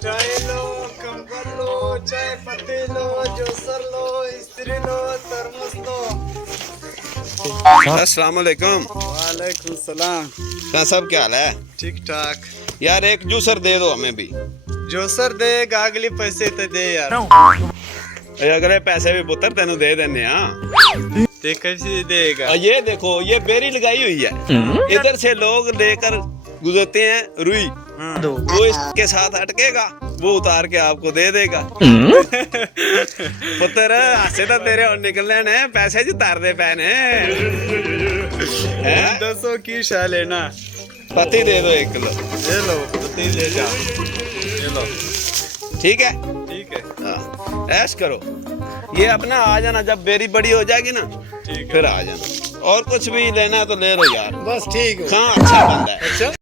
चाय लो, कंबल लो, चाय पत्ती लो, जूसर लो, इस्त्री लो, तरमुस लो। अस्सलाम वालेकुम। वालेकुम सलाम। क्या सब क्या हाल है? ठीक ठाक। यार एक जूसर दे दो हमें भी। जूसर दे, अगले पैसे तो दे यार। अगले पैसे भी पुत्र तेन दे देने ते कैसे देगा? ये देखो ये बेरी लगाई हुई है, इधर से लोग लेकर गुजरते हैं रुई, वो इसके साथ अटकेगा, वो उतार के आपको दे देगा। पुत्र हासे तो तेरे और निकलने ने, पैसे जो तार दे पैने। दसो की शा लेना? पत्ती दे दो 1 किलो। ले लो पत्ती, ले जा, ले लो। ठीक है, ठीक है, हाँ, ऐश करो। ये अपना आ जाना जब बेरी बड़ी हो जाएगी ना, ठीक है। फिर आ जाना। और कुछ भी लेना तो ले लो यार। बस ठीक है। हाँ, अच्छा बंदा है। अच्छा।